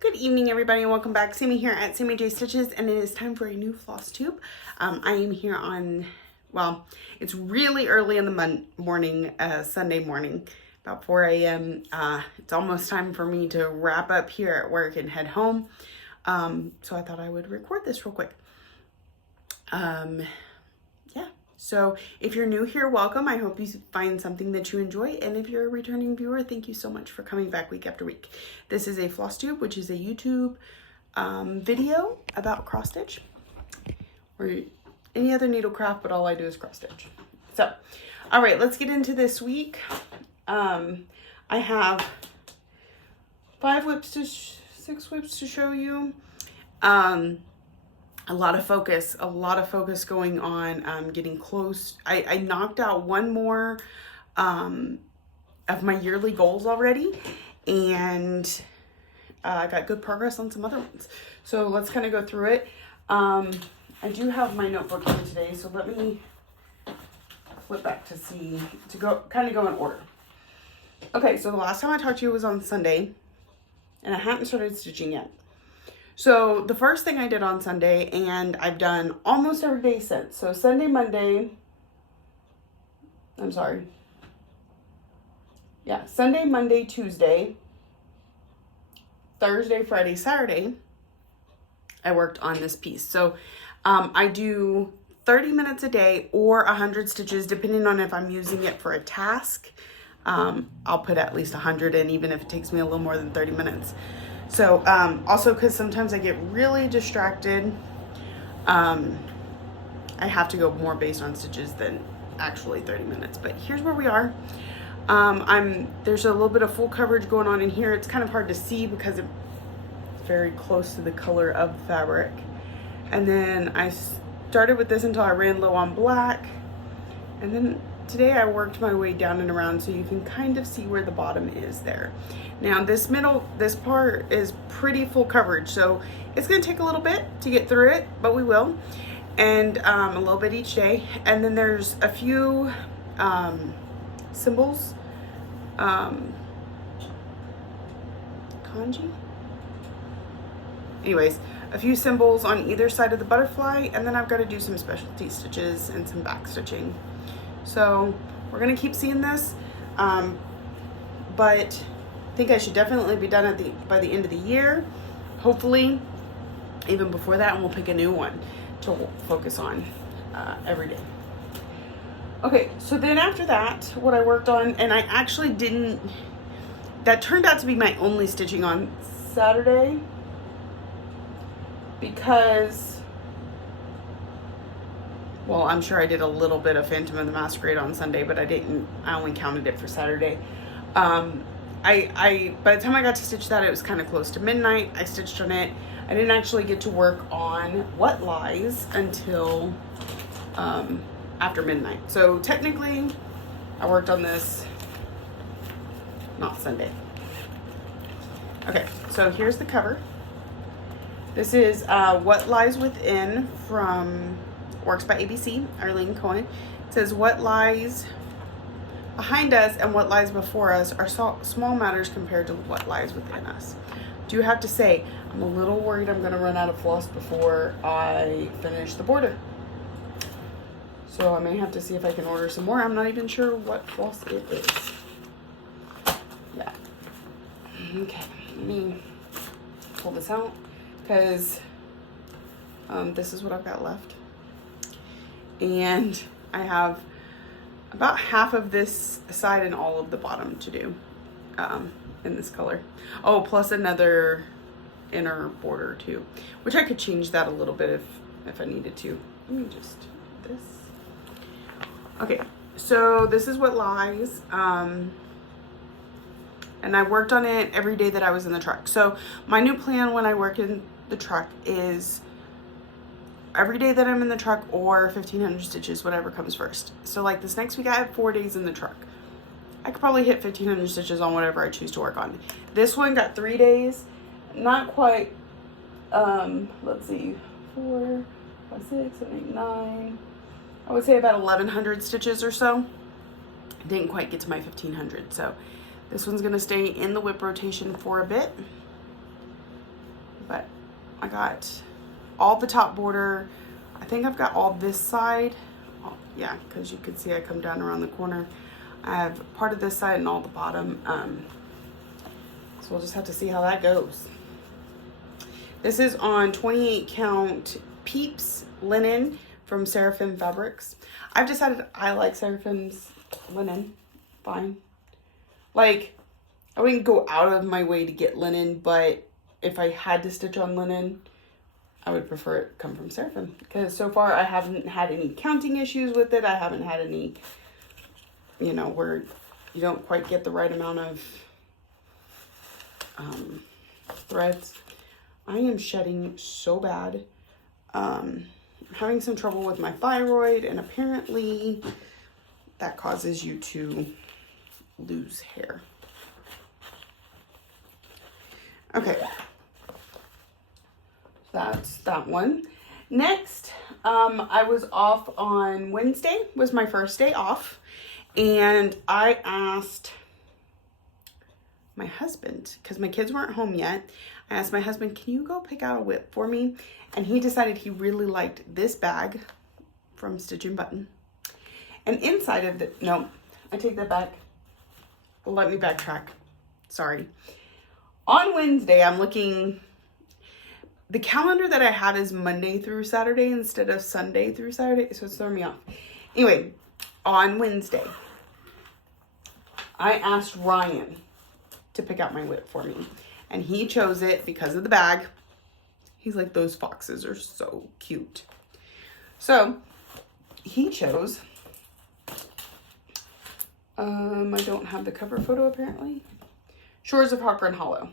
Good evening, everybody, and welcome back. Sammy here at Sammy J Stitches, and it is time for a new floss tube. I am here on, well, it's really early in the morning, Sunday morning, about 4 a.m. It's almost time for me to wrap up here at work and head home. So I thought I would record this real quick. Yeah. So if you're new here, welcome. I hope you find something that you enjoy. And if you're a returning viewer, thank you so much for coming back week after week. This is a Flosstube, which is a YouTube video about cross stitch or any other needle craft, but all I do is cross stitch. So, all right, let's get into this week. I have 6 whips to show you. A lot of focus going on, getting close. I knocked out one more of my yearly goals already, and I got good progress on some other ones. So let's kind of go through it. I do have my notebook here today, so let me flip back to go in order. Okay, so the last time I talked to you was on Sunday, and I hadn't started stitching yet. So the first thing I did on Sunday, and I've done almost every day since. So Sunday, Monday, Sunday, Monday, Tuesday, Thursday, Friday, Saturday, I worked on this piece. So I do 30 minutes a day or 100 stitches, depending on if I'm using it for a task. I'll put at least 100 in, even if it takes me a little more than 30 minutes. So, also because sometimes I get really distracted, I have to go more based on stitches than actually 30 minutes, but here's where we are. There's a little bit of full coverage going on in here. It's kind of hard to see because it's very close to the color of the fabric. And then I started with this until I ran low on black. And then today I worked my way down and around so you can kind of see where the bottom is there. Now this part is pretty full coverage, so it's gonna take a little bit to get through it, but we will. And a little bit each day. And then there's a few symbols, kanji? Anyways, a few symbols on either side of the butterfly, and then I've got to do some specialty stitches and some back stitching. So we're gonna keep seeing this, but I think I should definitely be done by the end of the year. Hopefully, even before that, and we'll pick a new one to focus on every day. Okay, so then after that, what I worked on, and I actually that turned out to be my only stitching on Saturday, because, well, I'm sure I did a little bit of Phantom of the Masquerade on Sunday, but I only counted it for Saturday. By the time I got to stitch that, it was kind of close to midnight. I stitched on it. I didn't actually get to work on What Lies until after midnight. So technically, I worked on this not Sunday. Okay, so here's the cover. This is What Lies Within from Works by ABC, Arlene, Cohen. It says, what lies behind us and what lies before us are small matters compared to what lies within us. Do have to say, I'm a little worried I'm gonna run out of floss before I finish the border. So I may have to see if I can order some more. I'm not even sure what floss it is. Yeah. Okay, let me pull this out because this is what I've got left. And I have about half of this side and all of the bottom to do in this color. Oh, plus another inner border too, which I could change that a little bit if I needed to. Let me just do this. Okay, so this is What Lies. And I worked on it every day that I was in the truck. So my new plan when I work in the truck is every day that I'm in the truck or 1,500 stitches, whatever comes first. So like this next week I have 4 days in the truck. I could probably hit 1,500 stitches on whatever I choose to work on. This one got 3 days, not quite, let's see, 4, 5, 6, 7, 8, 9, I would say about 1,100 stitches or so. Didn't quite get to my 1,500, so this one's gonna stay in the whip rotation for a bit. but I got all the top border. I think I've got all this side. Oh, yeah, because you can see I come down around the corner. I have part of this side and all the bottom. So we'll just have to see how that goes. This is on 28 count Peeps linen from Seraphim Fabrics. I've decided I like Seraphim's linen. Fine. Like, I wouldn't go out of my way to get linen, but if I had to stitch on linen, I would prefer it come from Seraphim. Because so far I haven't had any counting issues with it. I haven't had any, you know, where you don't quite get the right amount of threads. I am shedding so bad. I'm having some trouble with my thyroid, and apparently that causes you to lose hair. Okay, that's that one. Next, I was off on Wednesday, was my first day off, and I asked my husband, because my kids weren't home yet, I asked my husband, can you go pick out a whip for me? And he decided he really liked this bag from Stitch and Button. And inside of the, no, I take that back. Let me backtrack. Sorry. On Wednesday, I'm looking, the calendar that I have is Monday through Saturday instead of Sunday through Saturday, so it's throwing me off. Anyway, on Wednesday, I asked Ryan to pick out my whip for me, and he chose it because of the bag. He's like, those foxes are so cute. So he chose, I don't have the cover photo apparently, Shores of Hawthorne Hollow.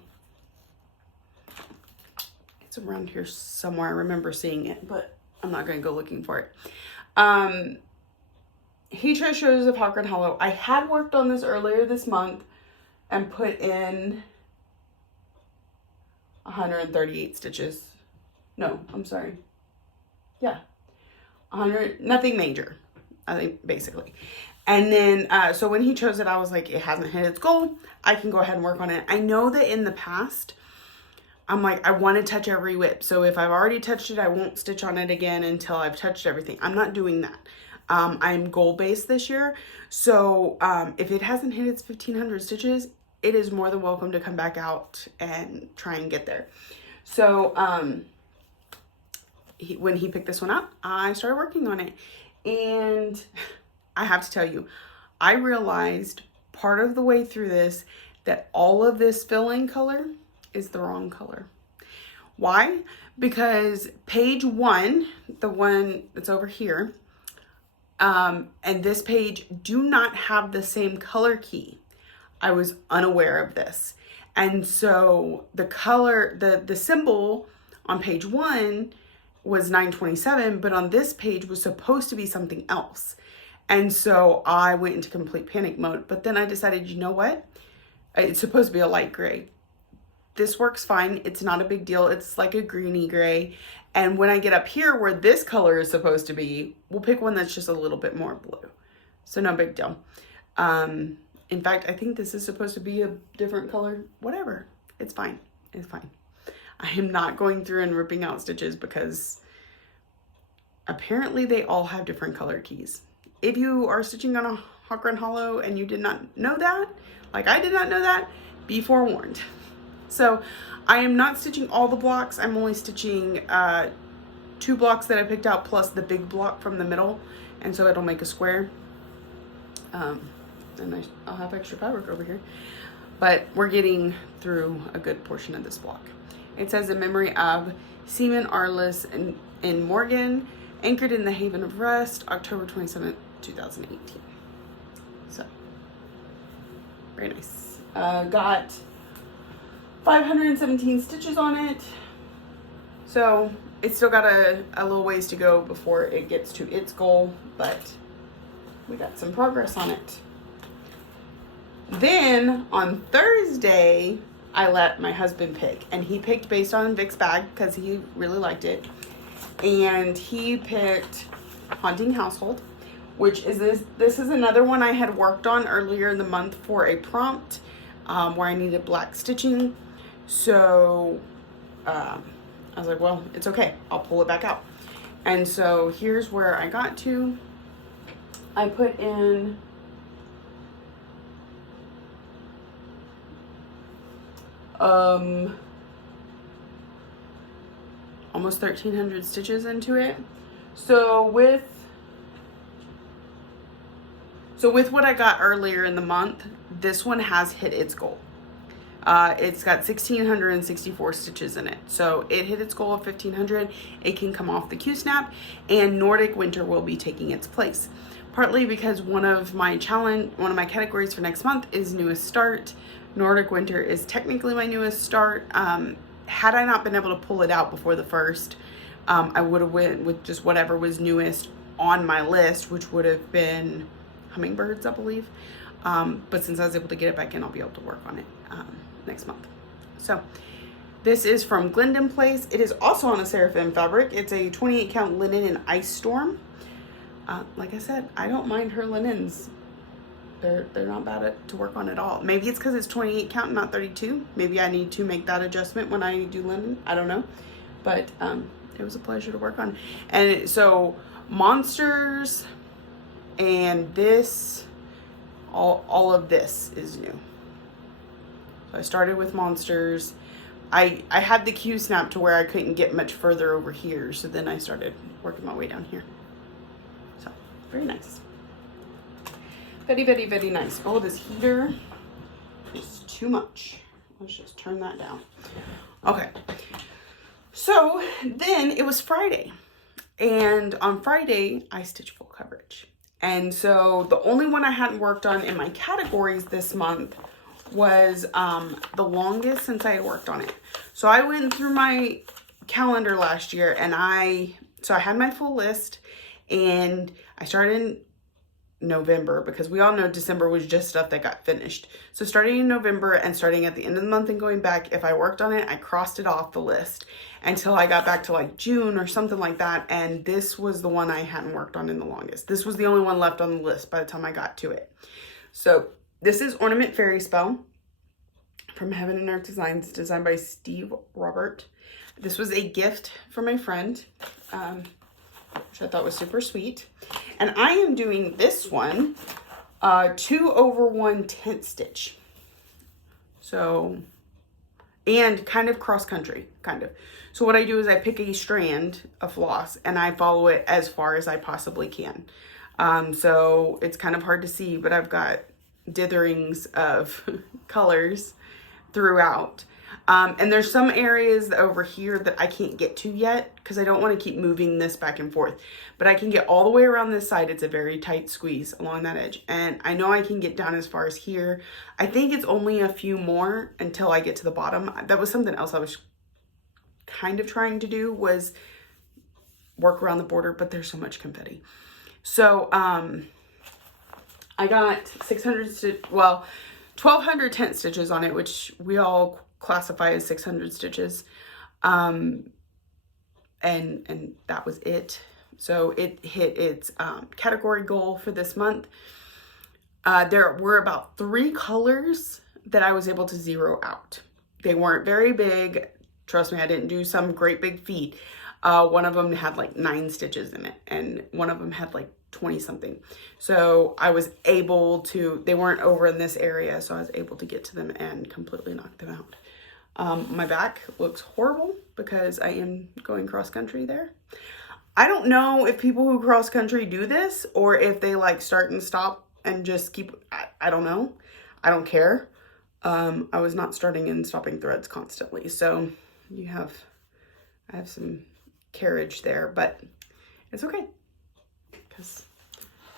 It's around here somewhere. I remember seeing it, but I'm not going to go looking for it. He chose Shores of Hawthorne Hollow. I had worked on this earlier this month and put in 138 stitches. No, I'm sorry. Yeah. 100, nothing major, I think, basically. And then, so when he chose it, I was like, it hasn't hit its goal. I can go ahead and work on it. I know that in the past, I'm like, I want to touch every whip. So if I've already touched it, I won't stitch on it again until I've touched everything. I'm not doing that. I'm goal-based this year. So if it hasn't hit its 1,500 stitches, it is more than welcome to come back out and try and get there. So when he picked this one up, I started working on it. And I have to tell you, I realized part of the way through this that all of this fill-in color is the wrong color. Why? Because page 1, the one that's over here, and this page do not have the same color key. I was unaware of this. And so the color, the symbol on page 1 was 927, but on this page was supposed to be something else. And so I went into complete panic mode, but then I decided, you know what? It's supposed to be a light gray. This works fine. It's not a big deal. It's like a greeny gray. And when I get up here where this color is supposed to be, we'll pick one that's just a little bit more blue. So no big deal. In fact, I think this is supposed to be a different color. Whatever. It's fine. It's fine. I am not going through and ripping out stitches because apparently they all have different color keys. If you are stitching on a Hawthorne Hollow and you did not know that, like I did not know that, be forewarned. So I am not stitching all the blocks. I'm only stitching 2 blocks that I picked out plus the big block from the middle. And so it'll make a square. And I'll have extra fabric over here. But we're getting through a good portion of this block. It says in memory of Seaman Arliss in Morgan, anchored in the Haven of Rest, October 27th, 2018. So, very nice. Got 517 stitches on it. So it's still got a little ways to go before it gets to its goal, but we got some progress on it. Then on Thursday, I let my husband pick, and he picked based on Vic's bag because he really liked it. And he picked Haunting Household, which is this is another one I had worked on earlier in the month for a prompt where I needed black stitching. So I was like, well, it's okay. I'll pull it back out. And so here's where I got to. I put in almost 1,300 stitches into it. So with what I got earlier in the month, this one has hit its goal. It's got 1,664 stitches in it. So it hit its goal of 1,500. It can come off the Q-snap, and Nordic Winter will be taking its place. Partly because one of my categories for next month is newest start. Nordic Winter is technically my newest start. Had I not been able to pull it out before the first, I would have went with just whatever was newest on my list, which would have been hummingbirds, I believe. But since I was able to get it back in, I'll be able to work on it next month. So this is from Glendon Place. It is also on a Seraphim fabric. It's a 28 count linen in Ice Storm. Like I said, I don't mind her linens. They're not bad to work on at all. Maybe it's because it's 28 count and not 32. Maybe I need to make that adjustment when I do linen. I don't know. But it was a pleasure to work on. And so Monsters and this, all of this is new. So I started with Monsters. I had the Q-snap to where I couldn't get much further over here. So then I started working my way down here. So very nice. Very, very, very nice. Oh, this heater is too much. Let's just turn that down. Okay. So then it was Friday. And on Friday, I stitched full coverage. And so the only one I hadn't worked on in my categories this month was the longest since I had worked on it. So I went through my calendar last year, and I had my full list, and I started in November, because we all know December was just stuff that got finished. So starting in November and starting at the end of the month and going back, if I worked on it, I crossed it off the list until I got back to like June or something like that. And this was the one I hadn't worked on in the longest. This was the only one left on the list by the time I got to it. So this is Ornament Fairy Spell from Heaven and Earth Designs, designed by Steve Robert. This was a gift from my friend, which I thought was super sweet. And I am doing this one 2/1 tent stitch. So, and kind of cross country, kind of. So what I do is I pick a strand of floss and I follow it as far as I possibly can. So it's kind of hard to see, but I've got ditherings of colors throughout. And there's some areas over here that I can't get to yet because I don't want to keep moving this back and forth. But I can get all the way around this side. It's a very tight squeeze along that edge. And I know I can get down as far as here. I think it's only a few more until I get to the bottom. That was something else I was kind of trying to do, was work around the border, but there's so much confetti. So I got 1,200 tent stitches on it, which we all classify as 600 stitches. And that was it. So it hit its category goal for this month. There were about 3 colors that I was able to zero out. They weren't very big. Trust me, I didn't do some great big feat. One of them had like 9 stitches in it, and one of them had like 20 something. So I was able to, they weren't over in this area, so I was able to get to them and completely knock them out. My back looks horrible because I am going cross country there. I don't know if people who cross country do this or if they like start and stop and just keep, I don't know. I don't care. I was not starting and stopping threads constantly. So I have some carriage there, but it's okay because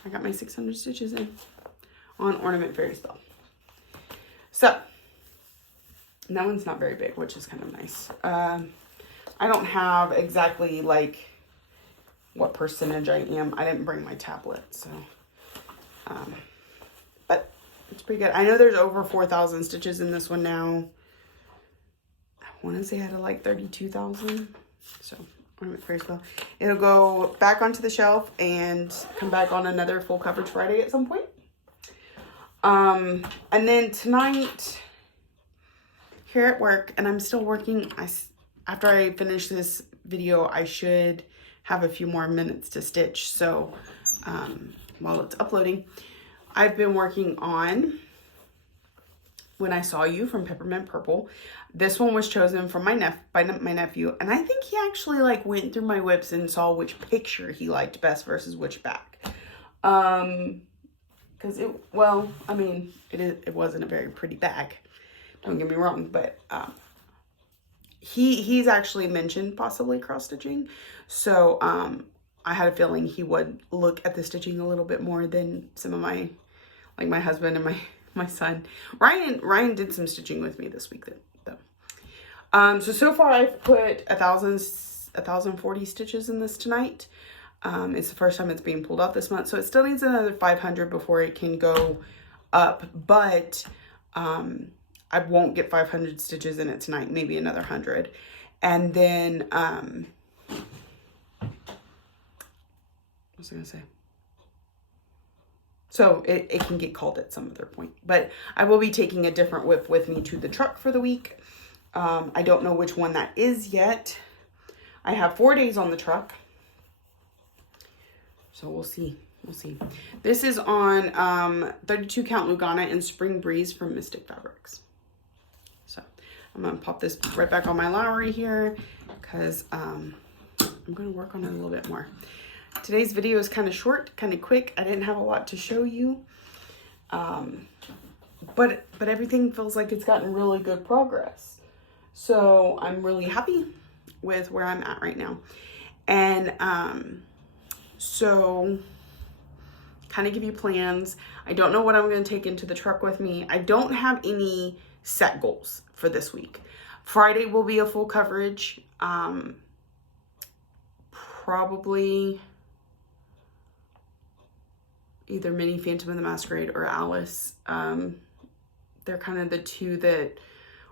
I got my 600 stitches in on Ornament Fairy Spell. So, and that one's not very big, which is kind of nice. I don't have exactly like what percentage I am. I didn't bring my tablet, so, but it's pretty good. I know there's over 4,000 stitches in this one now. I want to say I had like 32,000. So, Ornament Fairy Spell. It'll go back onto the shelf and come back on another full coverage Friday at some point. And then tonight, here at work, and I'm still working, after I finish this video, I should have a few more minutes to stitch. So while it's uploading, I've been working on When I Saw You from Peppermint Purple. This one was chosen from by my nephew, and I think he actually like went through my whips and saw which picture he liked best versus which back. Because it wasn't a very pretty bag, don't get me wrong, but he's actually mentioned possibly cross stitching, so I had a feeling he would look at the stitching a little bit more than some of my, like my husband and my son. Ryan did some stitching with me this week though. So far I've put 1,040 stitches in this tonight. It's the first time it's being pulled out this month, so it still needs another 500 before it can go up, but I won't get 500 stitches in it tonight, maybe another 100. And then what was I gonna say? So it can get called at some other point, but I will be taking a different whip with me to the truck for the week. I don't know which one that is yet. I have 4 days on the truck, so we'll see. We'll see. This is on 32 count Lugana in Spring Breeze from Mystic Fabrics. So I'm gonna pop this right back on my Lowry here because I'm gonna work on it a little bit more. Today's video is kind of short, kind of quick. I didn't have a lot to show you, but everything feels like it's gotten really good progress. So I'm really happy with where I'm at right now. And so kind of give you plans. I don't know what I'm going to take into the truck with me. I don't have any set goals for this week. Friday will be a full coverage. Probably either Mini Phantom of the Masquerade or Alice. They're kind of the two that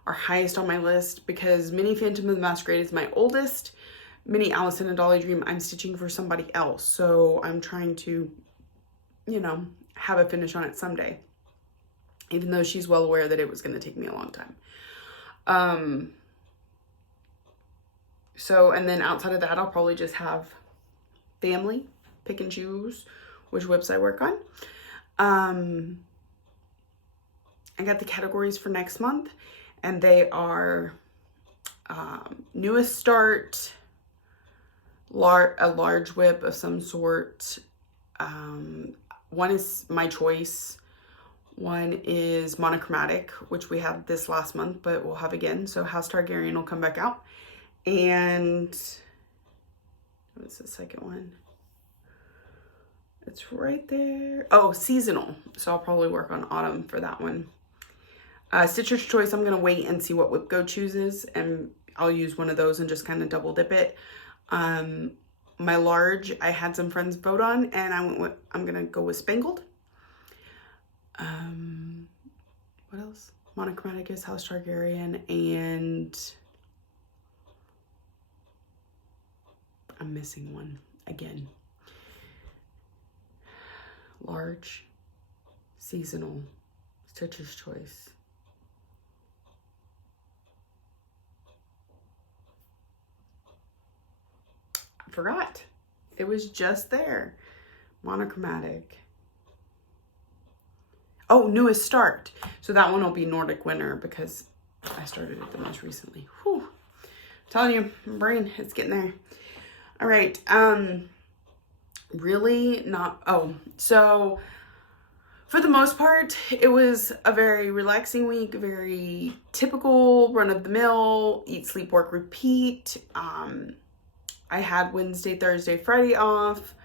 are highest on my list because Mini Phantom of the Masquerade is my oldest. Mini Alice in a Dolly Dream, I'm stitching for somebody else. So I'm trying to, you know, have a finish on it someday. Even though she's well aware that it was going to take me a long time. So, and then outside of that, I'll probably just have family, pick and choose which whips I work on. I got the categories for next month, and they are newest start, a large whip of some sort. One is my choice. One is monochromatic, which we had this last month, but we'll have again. So House Targaryen will come back out. And what's the second one? It's right there. Oh, seasonal. So I'll probably work on autumn for that one. Stitcher's Choice, I'm going to wait and see what Whipgo chooses, and I'll use one of those and just kind of double dip it. My large, I had some friends vote on, and I'm going to go with Spangled. What else? Monochromatic is House Targaryen, and I'm missing one again. Large, seasonal, Stitcher's Choice. I forgot. It was just there. Monochromatic. Oh, newest start. So that one will be Nordic Winter because I started it the most recently. Whew. I'm telling you, my brain, it's getting there. All right. Really not. Oh, so for the most part, it was a very relaxing week, very typical run of the mill, eat, sleep, work, repeat. I had Wednesday, Thursday, Friday off.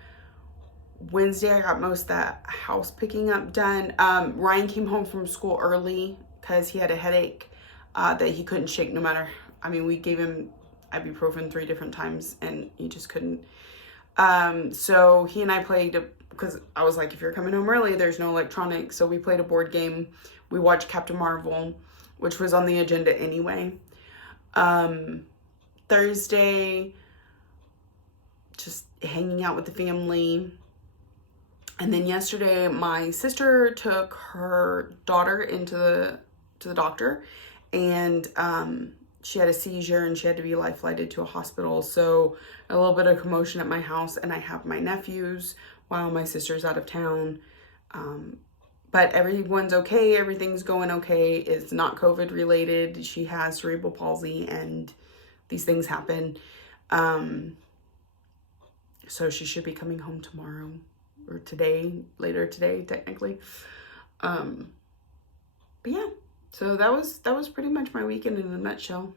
Wednesday, I got most of that house picking up done. Ryan came home from school early because he had a headache that he couldn't shake no matter. I mean, we gave him ibuprofen 3 different times and he just couldn't. So he and I played, because I was like, if you're coming home early, there's no electronics. So we played a board game. We watched Captain Marvel, which was on the agenda anyway. Thursday, just hanging out with the family. And then yesterday, my sister took her daughter into the doctor, and she had a seizure and she had to be life flighted to a hospital. So a little bit of commotion at my house, and I have my nephews while my sister's out of town. But everyone's okay. Everything's going okay. It's not COVID related. She has cerebral palsy and these things happen. So she should be coming home tomorrow or today, later today, technically. But yeah, so that was pretty much my weekend in a nutshell.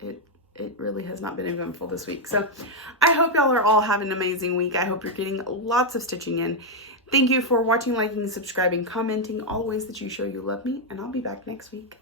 It really has not been eventful this week. So I hope y'all are all having an amazing week. I hope you're getting lots of stitching in. Thank you for watching, liking, subscribing, commenting, all the ways that you show you love me, and I'll be back next week.